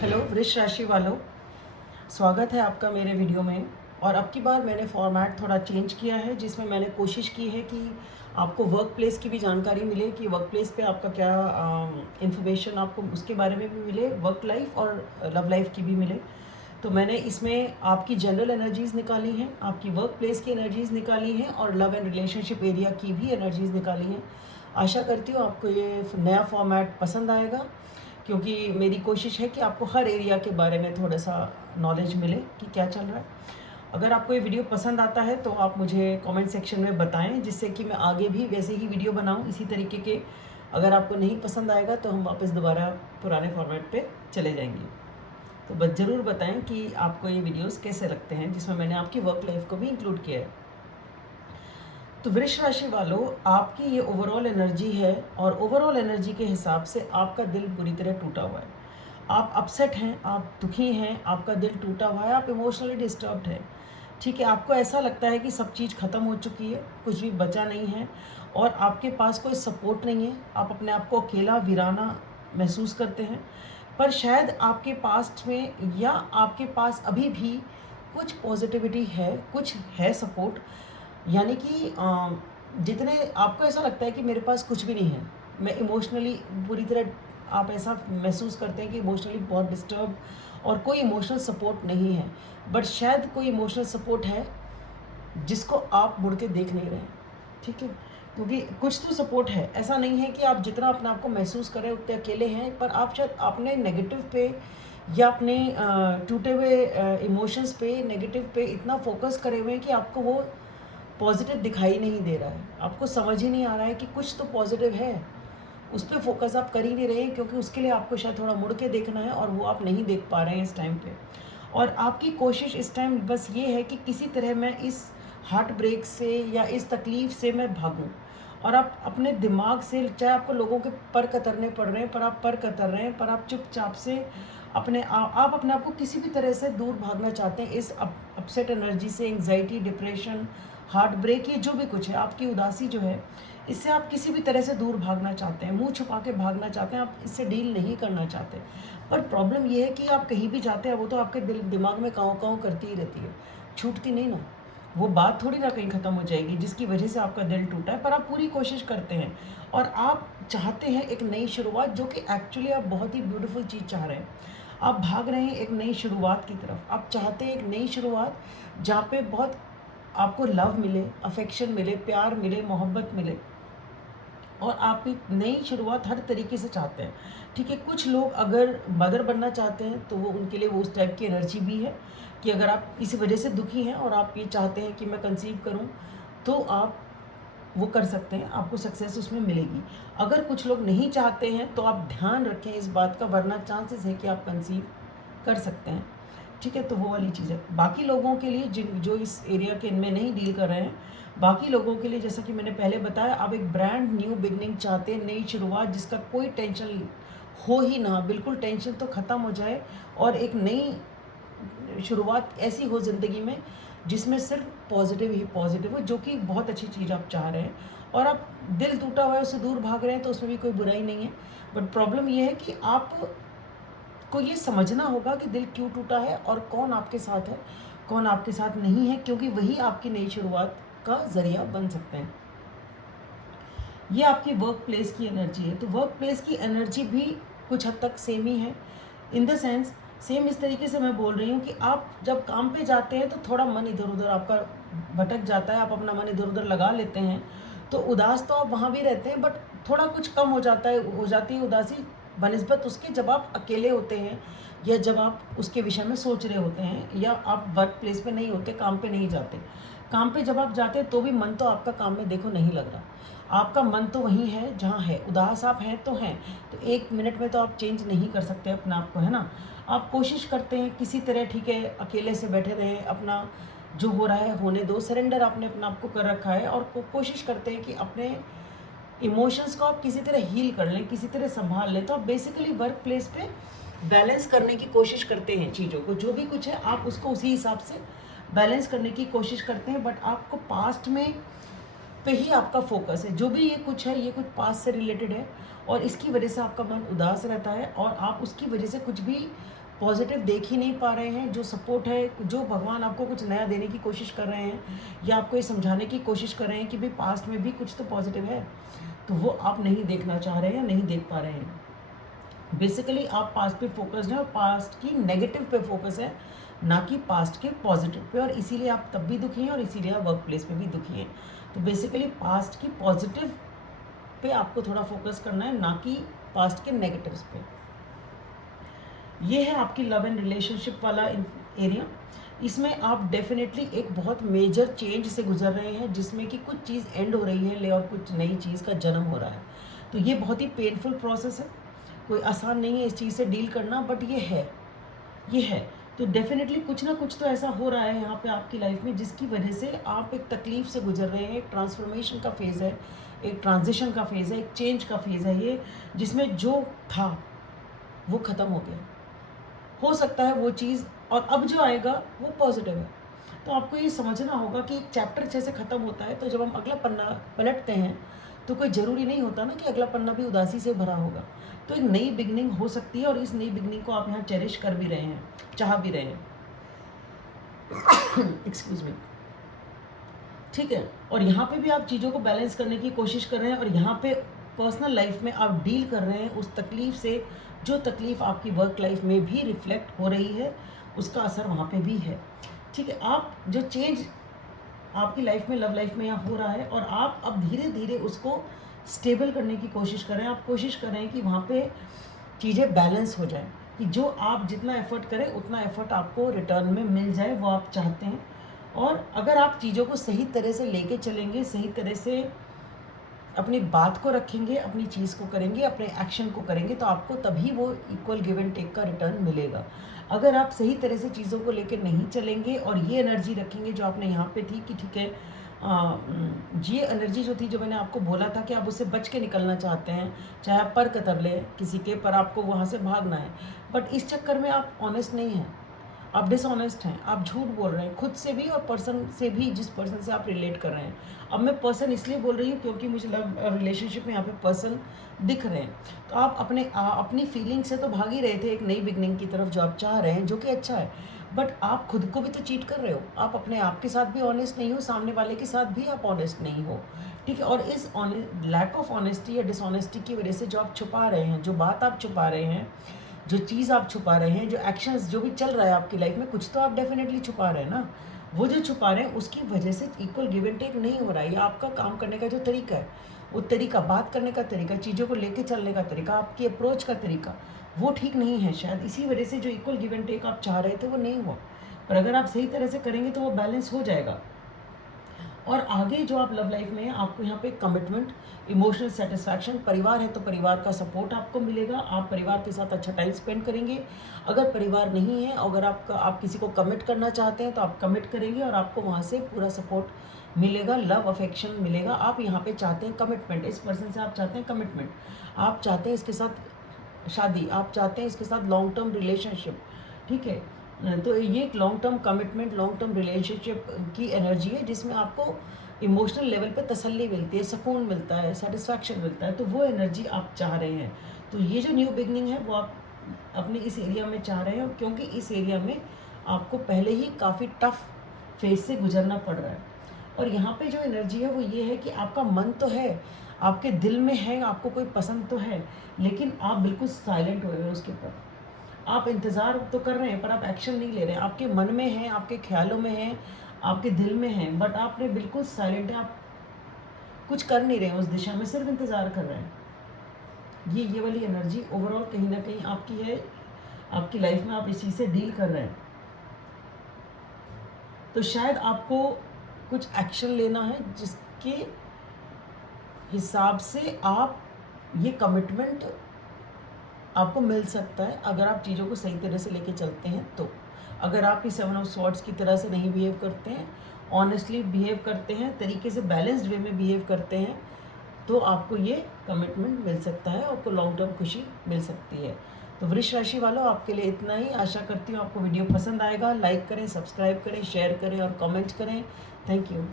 Hello वृष राशि वालों, स्वागत है आपका मेरे वीडियो में। और अब की बार मैंने फॉर्मेट थोड़ा चेंज किया है, जिसमें मैंने कोशिश की है कि आपको वर्क प्लेस की भी जानकारी मिले कि वर्क प्लेस पे आपका क्या इन्फॉर्मेशन आपको उसके बारे में भी मिले, वर्क लाइफ और लव लाइफ की भी मिले। तो मैंने इसमें आपकी जनरल एनर्जीज़ निकाली हैं, आपकी वर्क प्लेस की एनर्जीज़ निकाली हैं और लव एंड रिलेशनशिप एरिया की भी एनर्जीज़ निकाली हैं। आशा करती हूँ आपको ये नया फॉर्मेट पसंद आएगा, क्योंकि मेरी कोशिश है कि आपको हर एरिया के बारे में थोड़ा सा नॉलेज मिले कि क्या चल रहा है। अगर आपको ये वीडियो पसंद आता है तो आप मुझे कमेंट सेक्शन में बताएं, जिससे कि मैं आगे भी वैसे ही वीडियो बनाऊं इसी तरीके के। अगर आपको नहीं पसंद आएगा तो हम वापस दोबारा पुराने फॉर्मेट पे चले जाएंगे। तो बस ज़रूर बताएं कि आपको ये वीडियोस कैसे लगते हैं, जिसमें मैंने आपकी वर्क लाइफ को भी इंक्लूड किया है। तो वृष राशि वालों, आपकी ये ओवरऑल एनर्जी है और ओवरऑल एनर्जी के हिसाब से आपका दिल बुरी तरह टूटा हुआ है। आप अपसेट हैं, आप दुखी हैं, आपका दिल टूटा हुआ है, आप इमोशनली डिस्टर्ब्ड हैं। ठीक है, आपको ऐसा लगता है कि सब चीज़ ख़त्म हो चुकी है, कुछ भी बचा नहीं है और आपके पास कोई सपोर्ट नहीं है। आप अपने आप को अकेला वीराना महसूस करते हैं। पर शायद आपके पास्ट में या आपके पास अभी भी कुछ पॉजिटिविटी है, कुछ है सपोर्ट। यानी कि जितने आपको ऐसा लगता है कि मेरे पास कुछ भी नहीं है, मैं इमोशनली पूरी तरह, आप ऐसा महसूस करते हैं कि इमोशनली बहुत डिस्टर्ब और कोई इमोशनल सपोर्ट नहीं है। बट शायद कोई इमोशनल सपोर्ट है जिसको आप मुड़ के देख नहीं रहे हैं। ठीक है, क्योंकि कुछ तो सपोर्ट है। ऐसा नहीं है कि आप जितना अपने आप को महसूस करें उतने अकेले हैं, पर आप शायद अपने नेगेटिव पे या अपने टूटे हुए इमोशंस पे, नेगेटिव पे इतना फोकस करे हुए हैं कि आपको वो पॉजिटिव दिखाई नहीं दे रहा है। आपको समझ ही नहीं आ रहा है कि कुछ तो पॉजिटिव है, उस पर फोकस आप कर ही नहीं रहे हैं, क्योंकि उसके लिए आपको शायद थोड़ा मुड़ के देखना है और वो आप नहीं देख पा रहे हैं इस टाइम पे। और आपकी कोशिश इस टाइम बस ये है कि किसी तरह मैं इस हार्ट ब्रेक से या इस तकलीफ़ से मैं भागूं। और आप अपने दिमाग से, चाहे आपको लोगों के पर कतरने पड़ रहे हैं, पर आप पर कतर रहे हैं, पर आप चुपचाप से आप अपने आप को किसी भी तरह से दूर भागना चाहते हैं इस अपसेट एनर्जी से, एंग्जाइटी, डिप्रेशन, हार्ट ब्रेक, ये जो भी कुछ है, आपकी उदासी जो है, इससे आप किसी भी तरह से दूर भागना चाहते हैं, मुंह छुपा के भागना चाहते हैं, आप इससे डील नहीं करना चाहते। पर प्रॉब्लम ये है कि आप कहीं भी जाते हैं, वो तो आपके दिमाग में काँव काँव करती ही रहती है, छूटती नहीं ना। वो बात थोड़ी ना कहीं ख़त्म हो जाएगी जिसकी वजह से आपका दिल टूटा है। पर आप पूरी कोशिश करते हैं और आप चाहते हैं एक नई शुरुआत, जो कि एक्चुअली आप बहुत ही ब्यूटीफुल चीज़ चाह रहे हैं। आप भाग रहे हैं एक नई शुरुआत की तरफ। आप चाहते हैं एक नई शुरुआत जहाँ पे बहुत आपको लव मिले, अफेक्शन मिले, प्यार मिले, मोहब्बत मिले और आप एक नई शुरुआत हर तरीके से चाहते हैं। ठीक है, कुछ लोग अगर मदर बनना चाहते हैं तो वो उनके लिए वो उस टाइप की एनर्जी भी है कि अगर आप किसी वजह से दुखी हैं और आप ये चाहते हैं कि मैं कंसीव करूं, तो आप वो कर सकते हैं, आपको सक्सेस उसमें मिलेगी। अगर कुछ लोग नहीं चाहते हैं तो आप ध्यान रखें इस बात का, वरना चांसेस है कि आप कंसीव कर सकते हैं। ठीक है, तो वो वाली चीज़ है। बाकी लोगों के लिए जो इस एरिया के इनमें नहीं डील कर रहे हैं, बाकी लोगों के लिए जैसा कि मैंने पहले बताया, आप एक ब्रांड न्यू बिगनिंग चाहते हैं, नई शुरुआत जिसका कोई टेंशन हो ही ना, बिल्कुल टेंशन तो ख़त्म हो जाए और एक नई शुरुआत ऐसी हो ज़िंदगी में जिसमें सिर्फ पॉजिटिव ही पॉजिटिव हो, जो कि बहुत अच्छी चीज़ आप चाह रहे हैं। और आप दिल टूटा हुआ है उससे दूर भाग रहे हैं, तो उसमें भी कोई बुराई नहीं है। बट प्रॉब्लम ये है कि आप को ये समझना होगा कि दिल क्यों टूटा है और कौन आपके साथ है, कौन आपके साथ नहीं है, क्योंकि वही आपकी नई शुरुआत का ज़रिया बन सकते हैं। ये आपकी वर्क प्लेस की एनर्जी है। तो वर्क प्लेस की एनर्जी भी कुछ हद तक सेम ही है, इन द सेंस सेम इस तरीके से मैं बोल रही हूँ कि आप जब काम पे जाते हैं तो थोड़ा मन इधर उधर आपका भटक जाता है, आप अपना मन इधर उधर लगा लेते हैं। तो उदास तो आप वहाँ भी रहते हैं, बट थोड़ा कुछ कम हो जाता है, हो जाती है उदासी बनिस्बत उसके जब आप अकेले होते हैं या जब आप उसके विषय में सोच रहे होते हैं, या आप वर्क प्लेस पे नहीं होते, काम पे नहीं जाते। काम पे जब आप जाते हैं तो भी मन तो आपका काम में देखो नहीं लग रहा, आपका मन तो वहीं है जहाँ है। उदास आप हैं तो हैं, तो एक मिनट में तो आप चेंज नहीं कर सकते अपने आप को, है ना। आप कोशिश करते हैं किसी तरह, ठीक है, अकेले से बैठे रहें, अपना जो हो रहा है होने दो, सरेंडर आपने अपने आप को कर रखा है और कोशिश करते हैं कि अपने इमोशंस को आप किसी तरह हील कर लें, किसी तरह संभाल लें। तो आप बेसिकली वर्क प्लेस पे बैलेंस करने की कोशिश करते हैं चीज़ों को, जो भी कुछ है आप उसको उसी हिसाब से बैलेंस करने की कोशिश करते हैं। बट आपको पास्ट में पे ही आपका फोकस है, जो भी ये कुछ है ये कुछ पास्ट से रिलेटेड है और इसकी वजह से आपका मन उदास रहता है और आप उसकी वजह से कुछ भी पॉजिटिव देख ही नहीं पा रहे हैं, जो सपोर्ट है, जो भगवान आपको कुछ नया देने की कोशिश कर रहे हैं या आपको ये समझाने की कोशिश कर रहे हैं कि भाई पास्ट में भी कुछ तो पॉजिटिव है, तो वो आप नहीं देखना चाह रहे हैं या नहीं देख पा रहे हैं। बेसिकली आप पास्ट पे फोकस्ड हैं और पास्ट की नेगेटिव पे फोकस है, ना कि पास्ट के पॉजिटिव पे, और इसीलिए आप तब भी दुखी हैं और इसीलिए आप वर्क प्लेस पे भी दुखी हैं। तो बेसिकली पास्ट की पॉजिटिव पे आपको थोड़ा फोकस करना है, ना कि पास्ट के नेगेटिव्स पे। ये है आपकी लव एंड रिलेशनशिप वाला एरिया। इसमें आप डेफिनेटली एक बहुत मेजर चेंज से गुजर रहे हैं, जिसमें कि कुछ चीज़ एंड हो रही है और कुछ नई चीज़ का जन्म हो रहा है। तो ये बहुत ही पेनफुल प्रोसेस है, कोई आसान नहीं है इस चीज़ से डील करना, बट ये है। तो डेफिनेटली कुछ ना कुछ तो ऐसा हो रहा है यहाँ पे आपकी लाइफ में, जिसकी वजह से आप एक तकलीफ से गुजर रहे हैं। एक ट्रांसफॉर्मेशन का फेज़ है, एक ट्रांजिशन का फेज़ है, एक चेंज का फेज़ है ये, जिसमें जो था वो ख़त्म हो गया। हो सकता है वो चीज़, और अब जो आएगा वो पॉजिटिव है। तो आपको ये समझना होगा कि एक चैप्टर जैसे ख़त्म होता है, तो जब हम अगला पन्ना पलटते हैं तो कोई ज़रूरी नहीं होता ना कि अगला पन्ना भी उदासी से भरा होगा। तो एक नई बिगनिंग हो सकती है, और इस नई बिगनिंग को आप यहाँ चेरिश कर भी रहे हैं, चाह भी रहे हैं। Excuse me. ठीक है, और यहाँ पे भी आप चीज़ों को बैलेंस करने की कोशिश कर रहे हैं, और यहाँ पे पर्सनल लाइफ में आप डील कर रहे हैं उस तकलीफ से, जो तकलीफ आपकी वर्क लाइफ में भी रिफ्लेक्ट हो रही है, उसका असर वहाँ पे भी है। ठीक है, आप जो चेंज आपकी लाइफ में, लव लाइफ में यहाँ हो रहा है, और आप अब धीरे धीरे उसको स्टेबल करने की कोशिश कर रहे हैं। आप कोशिश कर रहे हैं कि वहाँ पे चीज़ें बैलेंस हो जाएं, कि जो आप जितना एफर्ट करें उतना एफर्ट आपको रिटर्न में मिल जाए, वो आप चाहते हैं। और अगर आप चीज़ों को सही तरह से लेके चलेंगे, सही तरह से अपनी बात को रखेंगे, अपनी चीज़ को करेंगे, अपने एक्शन को करेंगे, तो आपको तभी वो इक्वल गिव एंड टेक का रिटर्न मिलेगा। अगर आप सही तरह से चीज़ों को लेकर नहीं चलेंगे और ये एनर्जी रखेंगे जो आपने यहाँ पे थी कि ठीक है, ये एनर्जी जो थी, जो मैंने आपको बोला था कि आप उससे बच के निकलना चाहते हैं, चाहे आप पर कतर लें किसी के, पर आपको वहाँ से भागना है, बट इस चक्कर में आप ऑनेस्ट नहीं हैं, आप डिसऑनेस्ट हैं, आप झूठ बोल रहे हैं खुद से भी और पर्सन से भी, जिस पर्सन से आप रिलेट कर रहे हैं। अब मैं पर्सन इसलिए बोल रही हूँ क्योंकि मुझे लव रिलेशनशिप में यहाँ पे पर्सन दिख रहे हैं। तो आप अपनी फीलिंग से तो भाग ही रहे थे एक नई बिगनिंग की तरफ, जो आप चाह रहे हैं, जो कि अच्छा है, बट आप खुद को भी तो चीट कर रहे हो। आप अपने आप के साथ भी ऑनेस्ट नहीं हो, सामने वाले के साथ भी आप ऑनेस्ट नहीं हो। ठीक है, और इस लैक ऑफ ऑनेस्टी या डिसऑनेस्टी की वजह से जो आप छुपा रहे हैं, जो बात आप छुपा रहे हैं, जो चीज़ आप छुपा रहे हैं, जो एक्शंस जो भी चल रहा है आपकी लाइफ में, कुछ तो आप डेफिनेटली छुपा रहे हैं ना। वो जो छुपा रहे हैं उसकी वजह से इक्वल गिव एंड टेक नहीं हो रहा है। आपका काम करने का जो तरीका है, वो तरीका, बात करने का तरीका, चीज़ों को लेके चलने का तरीका, आपकी अप्रोच का तरीका, वो ठीक नहीं है शायद। इसी वजह से जो इक्वल गिव एंड टेक आप चाह रहे थे वो नहीं हुआ। पर अगर आप सही तरह से करेंगे तो वो बैलेंस हो जाएगा। और आगे जो आप लव लाइफ में हैं, आपको यहाँ पे कमिटमेंट, इमोशनल सेटिस्फैक्शन, परिवार है तो परिवार का सपोर्ट आपको मिलेगा, आप परिवार के साथ अच्छा टाइम स्पेंड करेंगे। अगर परिवार नहीं है, अगर आप किसी को कमिट करना चाहते हैं तो आप कमिट करेंगे और आपको वहाँ से पूरा सपोर्ट मिलेगा, लव अफेक्शन मिलेगा। आप यहाँ पे चाहते हैं कमिटमेंट, इस पर्सन से आप चाहते हैं कमिटमेंट, आप चाहते हैं इसके साथ शादी, आप चाहते हैं इसके साथ लॉन्ग टर्म रिलेशनशिप। ठीक है, तो ये एक long term commitment, long term relationship की एनर्जी है, जिसमें आपको इमोशनल लेवल पे तसल्ली मिलती है, सुकून मिलता है, सेटिस्फैक्शन मिलता है। तो वो एनर्जी आप चाह रहे हैं। तो ये जो न्यू बिगनिंग है वो आप अपने इस एरिया में चाह रहे हैं, क्योंकि इस एरिया में आपको पहले ही काफ़ी टफ फेज से गुजरना पड़ रहा है। और यहाँ पे जो एनर्जी है वो ये है कि आपका मन तो है, आपके दिल में है, आपको कोई पसंद तो है, लेकिन आप बिल्कुल साइलेंट हुए हैं उसके ऊपर। आप इंतज़ार तो कर रहे हैं पर आप एक्शन नहीं ले रहे हैं। आपके मन में है, आपके ख्यालों में है, आपके दिल में है, बट आपने बिल्कुल साइलेंट है, आप कुछ कर नहीं रहे हैं उस दिशा में, सिर्फ इंतज़ार कर रहे हैं। ये वाली एनर्जी ओवरऑल कहीं ना कहीं आपकी है, आपकी लाइफ में आप इस चीज़ से डील कर रहे हैं। तो शायद आपको कुछ एक्शन लेना है, जिसके हिसाब से आप ये कमिटमेंट आपको मिल सकता है, अगर आप चीज़ों को सही तरह से लेके चलते हैं। तो अगर आप इस 7 ऑफ स्वॉर्ड्स की तरह से नहीं बिहेव करते हैं, ऑनेस्टली बिहेव करते हैं, तरीके से बैलेंस्ड वे में बिहेव करते हैं, तो आपको ये कमिटमेंट मिल सकता है, आपको लॉन्ग टर्म खुशी मिल सकती है। तो वृष राशि वालों, आपके लिए इतना ही। आशा करती हूँ आपको वीडियो पसंद आएगा। लाइक करें, सब्सक्राइब करें, शेयर करें और कमेंट करें। Thank you.